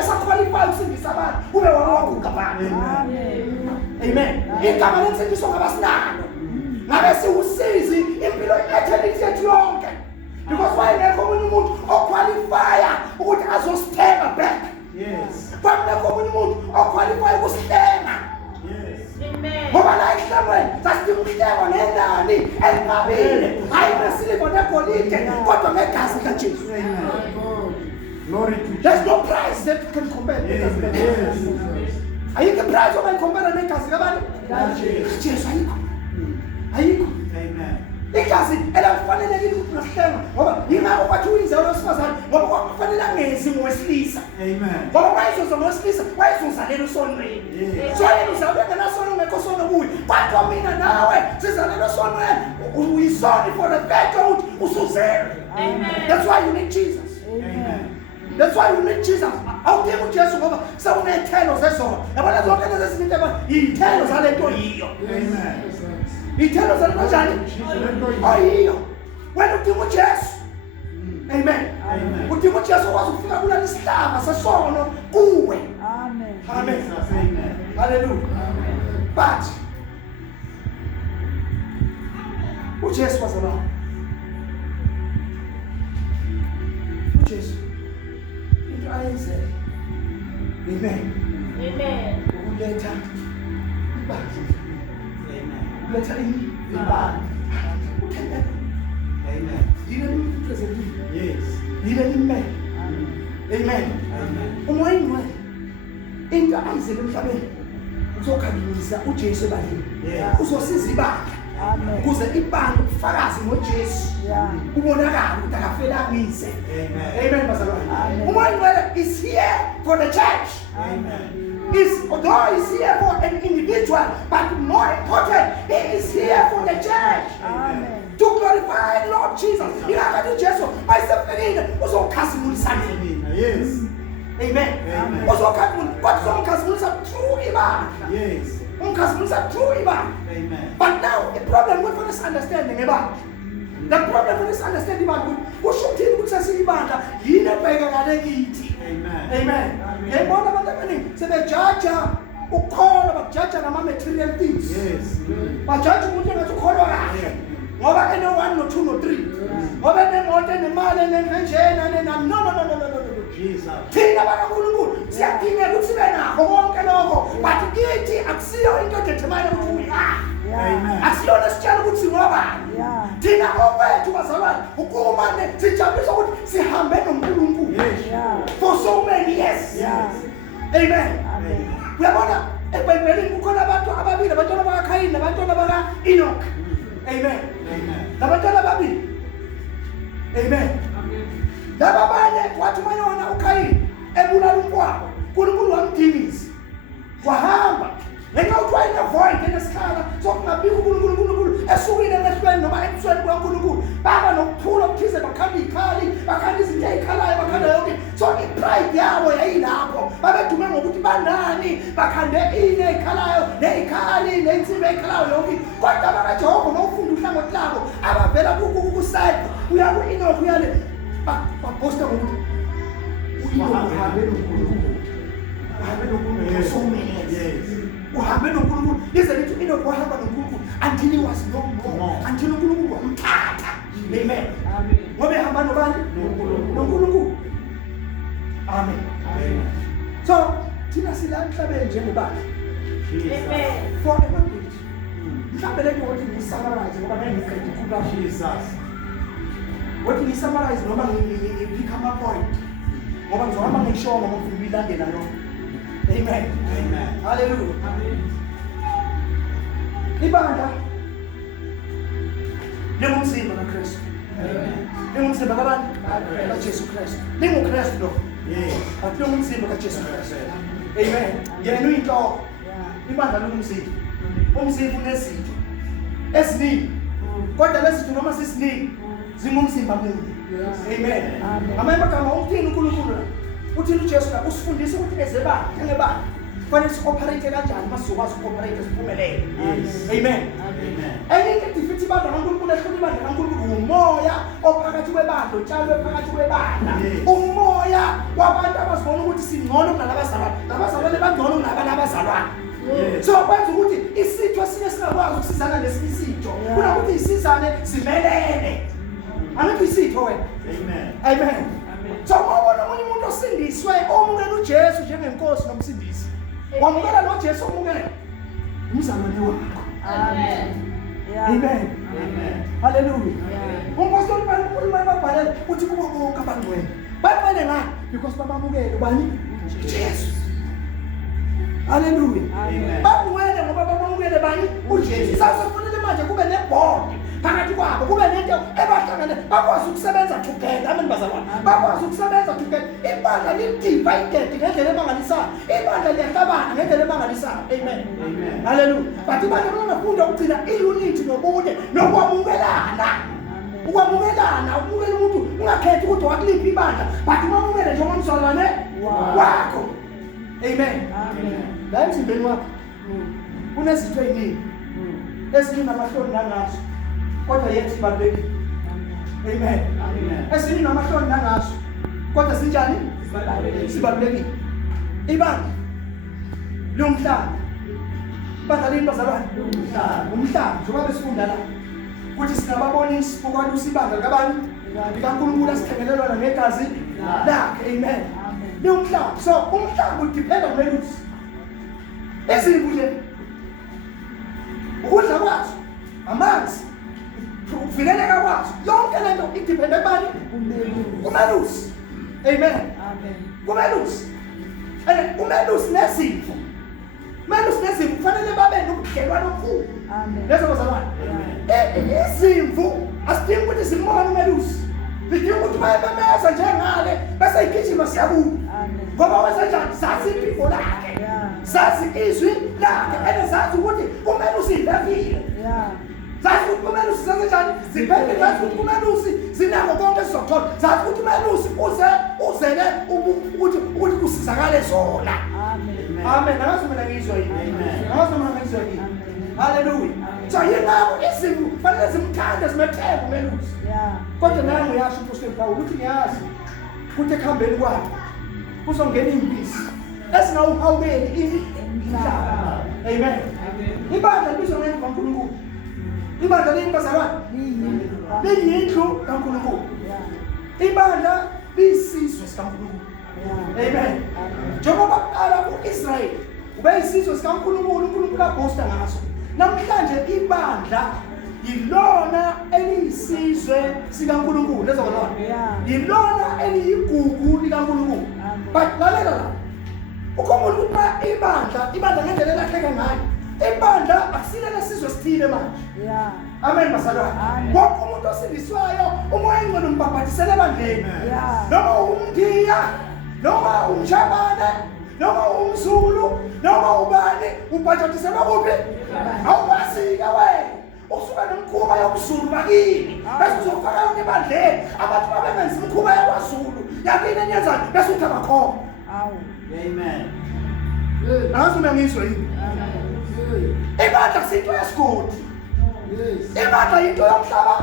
esaqualify ukusindisa abantu ube wawaguga abantu. Amen. Igama lensindiswa ngabasinalo ngabe siwusizi impilo eternity yethu yonke, because wayengekho omunye umuntu oqualifya ukuthi azosithenga back. Yes. Kwakungekho omunye umuntu oqualify ukusithenga. Amen. Ngoba la emhlabeni sasidinga umhlengo nenani elingabile, hayi nesiliva negolide, kodwa ngegazi likaJesu. Glory to Jesus. There's no price that you can compare with Yes. ayikho price ongayicompare negazi labantu. Jesu ayikho. Amen. Igazi elakufanelekile ukuthi nahlenga ngoba yingakho kwathi uyinzalo wesifazane ngoba kwakufanele angezi ngowesilisa. Amen. Ngoba wayezoza ngowesilisa wayezozalela usonweni. So yena uzalwe ngenasono ungekho sono kuye. Kodwa mina nawe sizalelwe esonweni. Uyisoni for the fact ukuthi usuzelwe. Amen. That's why you need Jesus. Amen. That's why you need Jesus. Awudingi uJesu ngoba sewunezithelo zezona. Yabona zonke lezi ezinto iy'thelo zalento yiyo. Amen. Iy'thelo zalento njani? Ayiyo. Wena udinga uJesu. Amen. Amen. Udinga uJesu okwazi ukufika kulala isihlaba sesono kuwe. Amen. Amen. Amen. Hallelujah. But uJesu wazalwa. uJesu into ayenze. Amen. Amen. Ukuletha ibandla. Amen. Ukuletha ibandla. Uthembe. Amen. Yile limpresentile. Yes. Yile limmele. Amen. Amen. Umoya ingcwele into ayizele emhlabeni uzokhanyisa uJesu ebandleni. Yes. Uzosiza ibandla. Amen. Ukuze ibandla ubufakazi ngoJesu Yeah. ubonakala ukuthi akafelanga ize. Amen. Amen bazalwane. Amen. Umoya ingcwele is here for the church. Amen. Although he's here for an individual, but more important, he is here for the church. Amen. To glorify Lord Jesus. Ingakho uJesu mayisefikile uzokhazimulisa nini. Yes. Amen. Amen. Uzokhazimulisa through ibandla. Yes. Umkhazimulisa through ibandla. Amen. But now the problem with this understanding ibandla. The problem with this understanding ibandla kusho ukuthini ukuthi sesiyibandla yini ebhekakale kithi. Amen. Amen. Yayibona abantu abaningi sebejaja ukukholwa bakujaja ngama-material things. Yes. Bajaja umuntu engathi ukholwa kahle ngoba ene-1 no-2 no-3 ngoba enemoto enemali enenjenanena no. Jesus. Thina bakaNkulunkulu siyadingeka ukuthi sibe nakho konke lokho, but kithi akusiyo into edethemane ukuthi uyini. Amen. Akusiyona esitshela ukuthi singobani. Yeah. Thina okwethu bazalwane ukumane sijabulisa ukuthi sihambe noNkulunkulu. Yes. Yeah. For so many years. Yeah. Amen. Amen. Uyabona eBhayibhelini kukhona abantu ababili, abantwana bakaKhayini nabantwana baka-Enoch. Amen. Amen. Labantwana ababili. Amen. Laba abanye wathi mayona uKhayini ebulala umfowabo, uNkulunkulu wamdinisa. Wahamba. Ngenxa yokuthi wayenevoid enesikhala sokungabikho uNkulunkulu esukile emehlweni noma ebusweni bukaNkulunkulu. Baba nokuthula okuthize bakhanda izikhali, bakhanda izinto ezikhalayo, bakhanda yonke. So ipride yabo yayilapho. Babedume ngokuthi banani, bakhande ini ezikhalayo, nezikhali, nensimbi ezikhalayo yonke. Kodwa bakaJehova nofunda uhlangothi labo abavela kuside uya ku-Enoch uyale baposta ngokuthi uHambe noNkulunkulu. Uhambe noNkulunkulu so many years. Yes. Uhambe noNkulunkulu. Lize lithi Enoch wahamba noNkulunkulu until he was no more. Until uNkulunkulu wamthatha. Amen. Amen. Ngoba ehamba nobani? noNkulunkulu. Amen. Amen. So thina sila emhlabeni njengebandla Jesus. for a mandate. Mhlawumbe lento ukuthi ngisummarize ngoba ngiyiqede ukuba Jesus. what we summarize noma ngipick up a point ngoba ngizohamba ngisho ngoba ngifuna ukuyilandela lo. Amen. Amen. Hallelujah. Ibandla lingumzimba kaKristu. Amen. Lingumzimba kabani? kaJesu Kristu. LinguKristu lo. Yes. But lingumzimba kaJesu Kristu. Amen. Yena uyinhloko. Yeah. Ibandla lingumzimba. Umzimba unezinto eziningi. Kodwa lezi zinto noma sisiningi zingumzimba munye. Amen. Amen. Ngamanye amagama uthini uNkulunkulu la? Uthini uJesu la? Usifundisa ukuthi ezebandla ngebandla kufanele si-operate kanjani masizokwazi uku-operate siphumelele. Yes. Amen. Amen. Enye into edifithi ibandla kaNkulunkulu ehlula ibandla kaNkulunkulu umoya ophakathi kwebandla, utshalo phakathi kwebandla. Yes. Umoya umoya wabantu abazibona ukuthi singcono kunalabazalwane, nabazalwane bangcono kunabazalwane. So kwenza ukuthi isitho esinye singakwazi ukusizana lesinye isitho, kunokuthi isizane zimelene. Angithi isitho wena. Amen. So wabona omunye umuntu osindiswe, omukela uJesu njengenkosi nomsindisi, wamukela lo Jesu omukela umzalwane wakho. Amen. Amen. Hallelujah. Umpostoli ukhuluma babhalela uthi kubo bonke abangcwele bafane ngani because babamukele ubani uJesu. Hallelujah. Bangcwele ngoba babamukele bani uJesu. Sasefanele manje kube nebond phakathi kwabo, kube nento ebahlangane bakwazi ukusebenza together. Amen bazalwane. Bakwazi ukusebenza together. Ibandla lidivide ngendlela emangalisayo. Ibandla liyahlabana ngendlela emangalisayo. Amen. Hallelujah. But ibandla lona ukugcina iunity nobunye nokwamukelana. Ukwamukelana, ukumukela umuntu ungakhethi ukuthi wakuliphi ibandla, but umamukele njengomzalwane wakho. Amen. La emzimbeni wakho unezitho eziningi ezinye namahloni nangazo, kodwa yethu sibalulekile. Amen. Ezinye namahloni nangazo, kodwa sinjani? Sibalulekile. Ibandla lomhlaba, ibandla lini bazalwane? Umhlaba. Njengoba besifunda la ukuthi sinababonisi bokwalusa ibandla likabani? LikaNkulunkulu asithengelelwa ngegazi lakhe. Amen. Umhlaba. So umhlaba udependa kumelusi. Ezimvu nje ukudla kwazo, amanzi, ukuvikeleka kwazo, yonke lento idependa kubani? Kumelusi. Amen. Kumelusi. Umelusi nezimvu. Umelusi nezimvu kufanele babe nobudlelwano obukhulu. Lezo bazalwane. Izimvu asidingi ukuthi zimone umelusi. Lidinga ukuthi bayememeza njengale bese igijima siyabuya. Ngoba wenza njani? Sazi iphimbo lakhe, sazi izwi lakhe, sazi ukuthi umelusi idafile. Sazi ukuthi umelusi zenza njani? Ziphethe, sazi ukuthi umelusi zinako konke sizothola. Sazi ukuthi umelusi uzele ukuthi kusizakale zona. Amen. Akazumela ngizwe yini? Akazumela ngizwe yini? Hallelujah. So yingakho izimvu fanele zimthande zimethembe umelusi. Kodwa naye uyasho umpostoli Paul ukuthi ngiyazi ukuthi ekuhambeni kwakhe kuzongena impisi esingawuhawukeli imhlaba. Amen. Ibandla libizwa ngani kaNkulunkulu? Ibandla lini bazalwane? Liyindlu kaNkulunkulu. Ibandla lisizwe sikaNkulunkulu. Amen. Njengoba kuqala ku-Israyeli ube isizwe sikaNkulunkulu, uNkulunkulu abhosta ngaso. Namhlanje ibandla yilona eliyisizwe sikaNkulunkulu. Lezo bazalwane. Yilona eliyigugu likaNkulunkulu. But lalela la. Ukhombula ukuthi ibandla ngendlela elahleka ngayo. Ibandla akusilele sizwe sithile manje. Amen bazalwane. Wonke umuntu osindiswayo umoya engcwele umbhabhatisela ebandleni. Noma umndiya, noma umjabane, noma umZulu, noma ubani ubhabhatiselwa kuphi? Awukwazike wena. Usuka nomkhuba yobuZulu bakini. Bese uzofaka yonke ebandleni. Abantu babengenza imikhuba yakwaZulu. Yakini enyenzani? Bese uthi abakhona. Amen. Azuma ngizwe yini? Ibandla kusinto yesigodi. Ibandla yinto yomhlaba.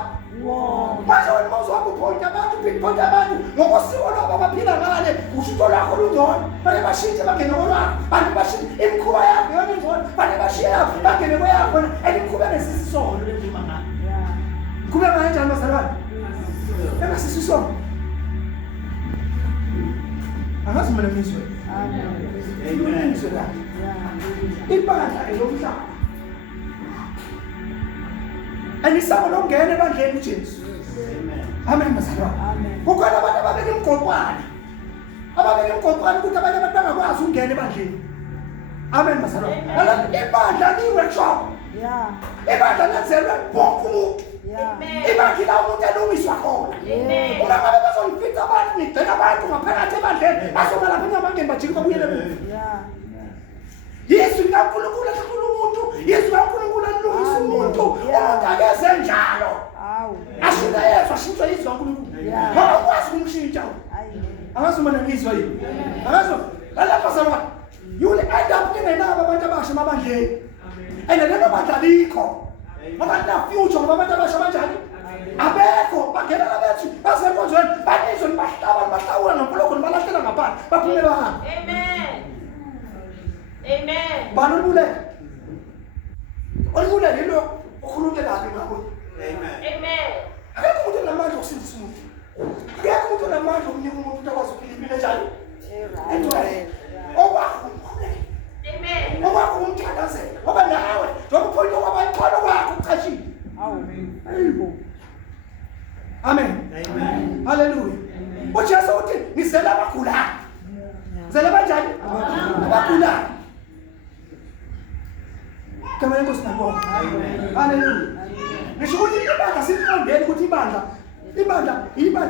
Manje wena mawuzohamba uphonta abantu, uphonta abantu ngokosiko lwabo abaphila ngale, ushito lwakho lungcono. Bale bashintshe bangene kolwakho. Bantu bashintshe imikhuba yakho yona ingcono. Bale bashiya bangene kweyakho elimkhuba nesisisono lendima ngani. Kube kanjani bazalwane? Engasisisono. Angazi mina ngizwe. Amen. Ibandla elomhlaba. Anisaba lokungena ebandleni uJesu. Amen bazalwane. Kukhona abantu ababeka imgoqwane. Ababeka imgoqwane ukuthi abanye abantu bangakwazi ukungena ebandleni. Amen bazalwane. Ibandla liworkshop. Ibandla lenzelwe bonke umuntu. Ibandla la umuntu elungiswa khona. Uma ngabe bazongifitha abantu ngigcina abantu ngaphakathi ebandleni bazoma lapha ngabangeni bajike babuyele emuva. Yesu kaNkulunkulu ekhuluma umuntu, Yesu kaNkulunkulu elungisa umuntu. Umuntu akeze njalo. Ashila Yesu ashintshwa izwi kaNkulunkulu. Awukwazi ukumshintsha. Akazuma ngizwa yini? Akazo lapha sana. You will end up ngenabo abantu abasha emabandleni. And lelo bandla likho. Abantu na future ngoba abantu abasha kanjani? Abekho bagena labethi basenkonzweni banizwe bahlaba bahlawula noNkulunkulu bacela ngaphandle baphume bahambe. Amen. Amen. Bani olibulele? Olibulele yilo ukhulume kabi ngabo. Amen. Akekho umuntu onamandla okusindisa umuntu. Akekho umuntu onamandla okunika umuntu ukuthi akwazi ukuphila impilo enjalo. Anyway, okwakho umkhuleko. Amen. Okwakho umthandazela. Ngoba nawe njengoba uphoyile kwabayixolo kwakho uchashile. Amen. Amen. Hallelujah. uJesu uthi ngizela abagulayo. Ngizela kanjani? Abagulayo. Kama yenkosi nabona. Hallelujah. Ngisho ukuthi ibandla siqondene ukuthi ibandla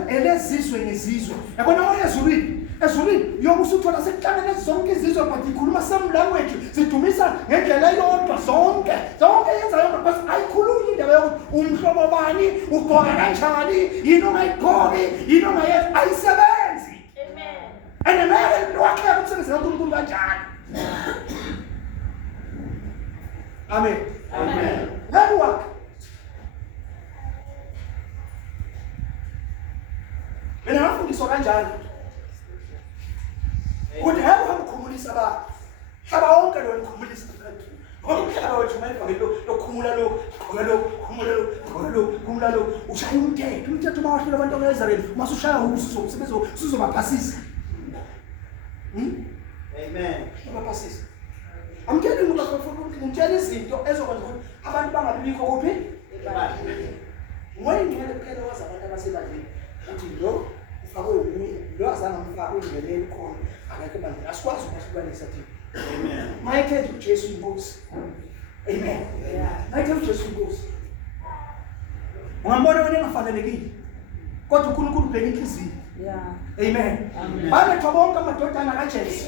elezizwe ngezizwe. Yabona ezulwini yobu usuthola sekuhlangene zonke izizwe but ikhuluma same language sidumisa ngendlela eyodwa zonke yenza yonke bese ayikhulumi indaba yokuthi umhlobo bani ugqoka kanjani yini ongayigqoki yini ongayenzi ayisebenzi. Amen. And manje wakhe umsebenzi kaNkulunkulu kanjani. Amen. Amen. That work. Mina ngafundiswa kanjani ukuthi hayi ukukhumulisa abantu hlaba wonke lo ukukhumulisa abantu ngoba wethu mayivake lokhumula lo ushaya umthetho mawahlela abantu beIsrael masushaya ubusuzo sizobaphasisa. Amen. Baphasisa. Amkele ngitshela izinto ezokwenza ukuthi abantu bangabikho kuphi ngeke kuphela wazi abantu abasebandleni uthi lo ufakwe umunye lo azange amfake indleleni khona akekho bandla asikwazi ukusihlukanisa thina. Amen. Mayekhethe uJesu inkosi. Amen. Mayekhethe uJesu inkosi. Ungambona wena engafanelekile kodwa uNkulunkulu ubheka inhliziyo. Amen. Balethwa bonke amadodana kaJesu.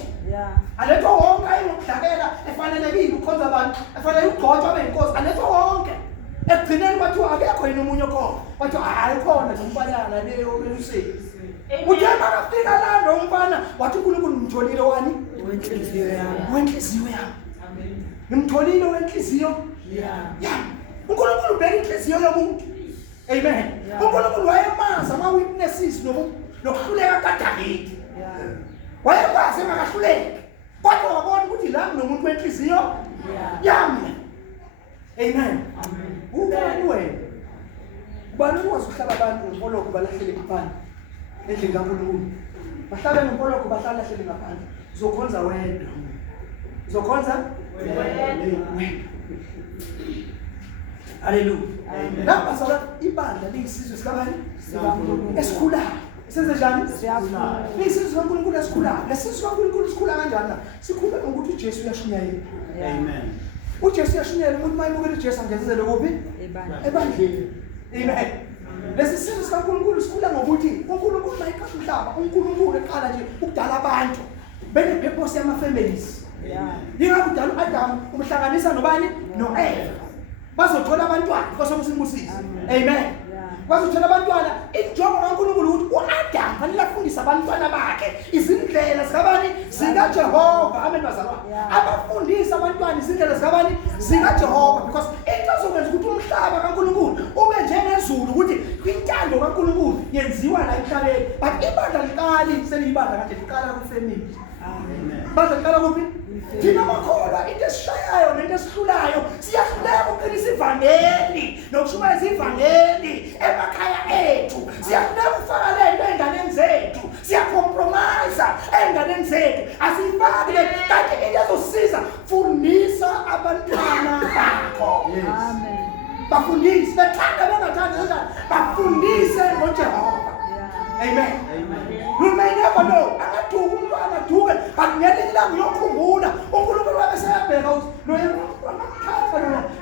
Alethwa wonke ayokudlakela efanelekile ukhonza abantu efanele ugqotshwa beyinkosi alethwa wonke. Ekugcineni bathiwa akekho yini omunye khona bathiwa hayi khona nomfanyana leyo beluseni. Uthe makafika lando umfana wathi uNkulunkulu ngimtholile wani wenhliziyo yami. Amen. Ngimtholile wenhliziyo yami. uNkulunkulu ubheka inhliziyo yomuntu. Amen. uNkulunkulu wayemazi ama witnesses nokuhluleka kaDavidi. Wayemazi engakahluleki kodwa wabona ukuthi la kunomuntu wenhliziyo yami. Amen. Ubani wena? Ubani ukwazi ukuhlaba abantu ngempoloko balahlele ngaphandle endlini kaNkulunkulu? Bahlala ngempoloko bahlalahlele ngaphandle. Uzokhonza wedwa. Uzokhonza wedwa. Hallelujah. Lapha sala ibandla liyisizwe sikabani? Esikhulayo. Senze njani? Siyafuna. Isizwe kaNkulunkulu esikhulayo. Lesizwe kaNkulunkulu sikhula kanjani? Sikhula ngokuthi uJesu uyashunyayela. Amen. uJesu uyashunyayela umuntu mayemukela uJesu angenzele kuphi? Ebandleni. Amen. Lesi sizwe sikaNkulunkulu sikhula ngokuthi uNkulunkulu mayiqala umhlaba, uNkulunkulu eqala nje ukudala abantu. Bene purpose yama families. Yingakho udala uAdam umhlanganisa nobani? noEva. Bazothola abantwana kosomusimusisi. Amen. Bazothola abantwana injongo kaNkulunkulu ukuthi uAdam fanele afundise abantwana bakhe izindlela zikabani zikaJehova. Amen bazalwane. Abafundisa abantwana izindlela zikabani zikaJehova because into ezokwenza ukuthi umhlaba kaNkulunkulu ube njengezulu ukuthi kwintando kaNkulunkulu yenziwa la emhlabeni but ibandla liqali seliyibandla kade liqala kufamily. Amen. Bandla liqala kuphi? Thina makholwa into esishayayo nento esihlulayo siyahluleka ukuqinisa ivangeli nokushumayeza ivangeli emakhaya ethu. Siyahluleka ukufaka lento ey'nganeni zethu, siyacompromise ey'nganeni zethu asiyifaki le kanti into ezosiza fundisa abantwana bakho. Amen. Bafundise bethanda bengathandi kanjani bafundise ngoJehova. Amen. You may never know. Angaduka umntwana aduke but ngelinye ilanga uyokhumbula uNkulunkulu wabeseyabheka noyena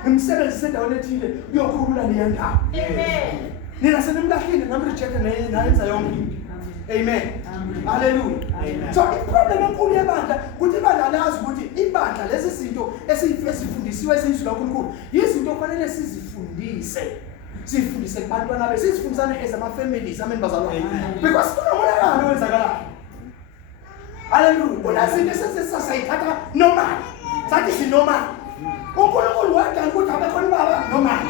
ngimsebenzise endaweni ethile uyokhulula leyo ndawo. Amen. Nina senimlahlile namrejecte nayenza yonke into. Amen. Hallelujah. So iproblem enkulu yebandla ukuthi ibandla lazi ukuthi ibandla lezi zinto esifundisiwe ezizwe kaNkulunkulu yizinto kufanele sizifundise. Sifundise kubantwana bethu sifundisane as ama families. Amen bazalwane. Because kunomonakalo wenzakalayo. Hallelujah. Unazinto esesasayithatha normal. Sathi si normal. uNkulunkulu wadala ukuthi abekhona baba nomama.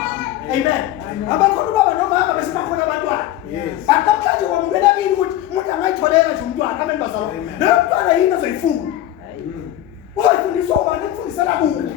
Amen. Abekhona baba nomama besibakhona abantwana. Yes. But namhlanje wamukela kini ukuthi umuntu angayitholela nje umntwana amen bazalwane. Amen. Lo mntwana yini azoyifunda? Uzofundiswa ubani emfundisela kulo?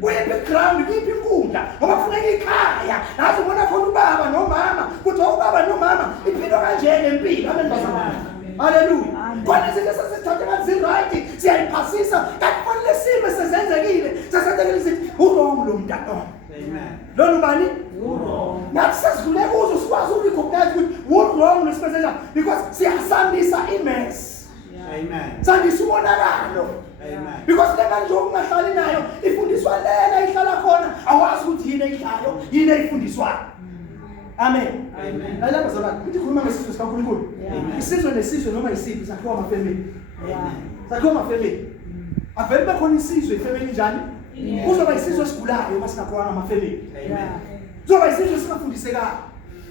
Kuyiphi ground, kuyiphi inkundla? Ngoba kufuneka ikhaya. Nazo ubona khona ubaba nomama, kuthi ubaba nomama impilo kanjena empilo amen bazalwane. Hallelujah. Kwani izinto sesithathe ngathi right siyayiphasisa kanti kufanele sibe sezenzekile sesenzekile sithi wrong lo mntana. Amen. Lo ubani? Wrong. Nathi sesidlule kuzo sikwazi ukurecognize ukuthi wrong lesiphezelela because siyasandisa imess. Amen. Sandisa umonakalo. Amen. Because le ngane nje ungahlali nayo ifundiswa lena ihlala khona awazi ukuthi yini eyihlayo yini eyifundiswayo. Amen. Amen. Hayi lapha zalana uthi khuluma ngesizwe sikaNkulunkulu. Isizwe nesizwe noma isiphi sakhiwa amafamily. Sakhiwa amafamily. Avele bekhona isizwe ifamily njani? Kuzoba isizwe esigulayo masingakhoanga amafamily. Amen. Kuzoba isizwe singafundisekayo.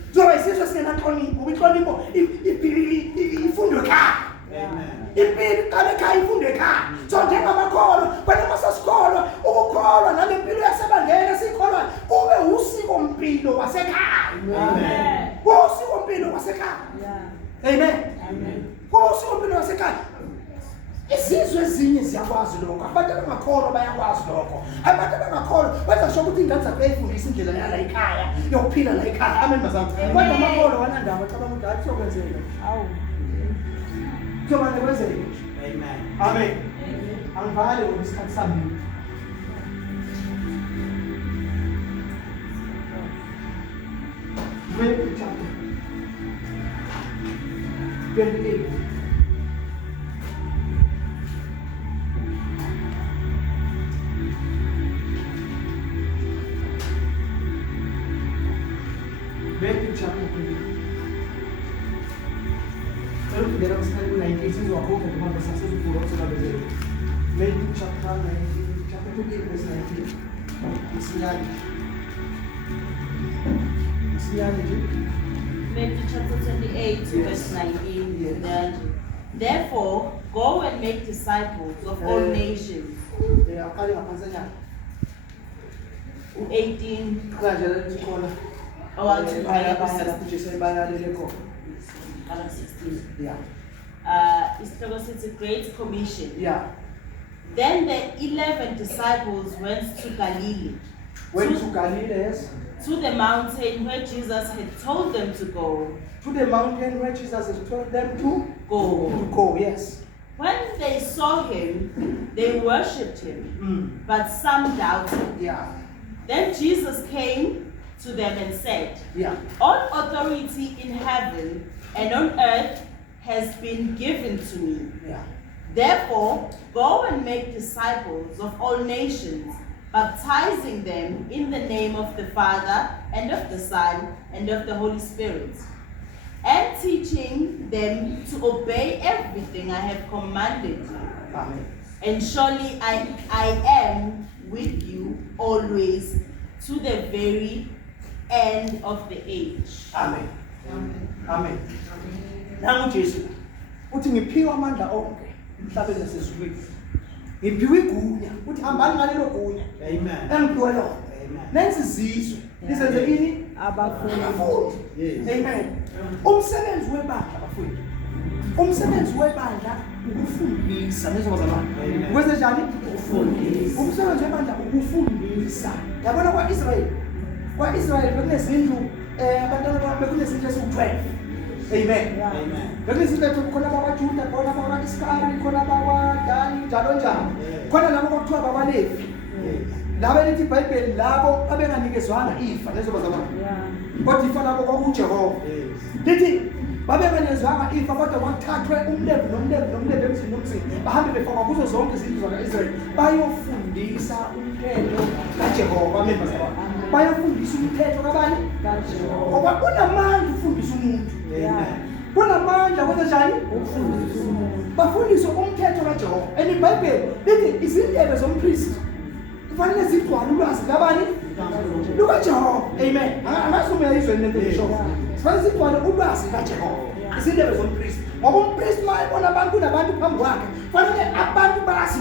Kuzoba isizwe singenanhlonipho. Inhlonipho ifundwe ekhaya. Amen. Impilo iqala ekhaya ifundwe ekhaya. So njengamakholwa kwanoma sasikholwa ukukholwa nalempilo yasebangena esikholwa kube usiko mpilo wasekhaya. Amen. Usiko mpilo wasekhaya. Amen. Amen. Usiko mpilo wasekhaya. Isizwe ezinye ziyakwazi lokho. Abantu abangakholwa bayakwazi lokho. Abantu abangakholwa bazasho ukuthi ingane zakhe ayifundisa indlela yala ekhaya yokuphila la ekhaya. Amen bazalwane. Kodwa amakholwa wanandaba cabanga ukuthi hayi sokwenzeka. Awu. Kuzoba nekwenzeka. Amen. Amen. Angivale ngokusikhathi sami. Matthew chapter 28. Matthew chapter 28. Pero kung sa 19 sizwa ko kung mga sa susunod sa kabila. Matthew chapter 19, chapter 28 verse 19. Matthew chapter 28 verse 19. Yes. Then, therefore, go and make disciples of all nations. Akali ngaphansi niya. 18. Kaya tikona. Oh, to Kaya kujisa ibayalele ko. 16. Yeah. It's a great commission. Yeah. Then the 11 disciples went to Galilee, Went to Galilee, yes. to the mountain where Jesus had told them to go. To the mountain where Jesus has told them to Go. go, yes. When they saw him, they worshipped him, but some doubted. Yeah. Then Jesus came to them and said, Yeah. all authority in heaven and on earth has been given to me. Yeah. Therefore, go and make disciples of all nations, baptizing them in the name of the Father and of the Son and of the Holy Spirit, and teaching them to obey everything I have commanded you. Amen. And surely I am with you always to the very end of the age. Amen. Amen. Nangu Jesu. Uthi ngiphiwe amandla onke emhlabeni nasezulwini. Ngiphiwe igunya. Uthi hambani ngalelo gunya. Amen. Engiphiwe lona. Amen. Nenze izizwe. Lizenze ini? Abafundi. Abafundi. Yes. Amen. Umsebenzi webandla abafundi. Umsebenzi webandla ukufundisa nezobazalwane. Amen. Ukwenze njani? Ukufundisa. Umsebenzi webandla ukufundisa. Yabona kwaIsrael. KwaIsrael bekunezindlu abantwana babo bekunezindlu eziwu-12. Amen. Amen. Bekunezinto khona abajuda, khona abakwa-Iskari, khona abakwaDani njalo njalo. Khona labo kwakuthiwa abakwaLevi. Laba lithi iBhayibheli labo abenganikezwanga ifa nezobazalwane. Kodwa ifa labo kwakunguJehova. Yes. Lithi babenganikezwanga ifa kodwa kwakuthathwe umLevi nomLevi emzini nomzini bahambe befakwa kuzo zonke izindlu zaka-Israyeli bayofundisa umthetho kaJehova. Amen bazalwane. Bayofundisa umthetho kabani? kaJehova. Ngoba kunamandla ukufundisa umuntu. Amen. Kunamandla kwenza njani? Ukufundisa umuntu. Bafundiswe umthetho kaJehova. And iBhayibheli lithi izindebe zompristi kufanele zigcwale ulwazi kabani? LukaJehova. Amen. Angasho uyayizwe lento ngisho. Kufanele zigcwale ulwazi kaJehova. Izindebe zompristi. Ngoba umpristi mayebona abantu kunabantu phambi kwakhe, kufanele abantu bazi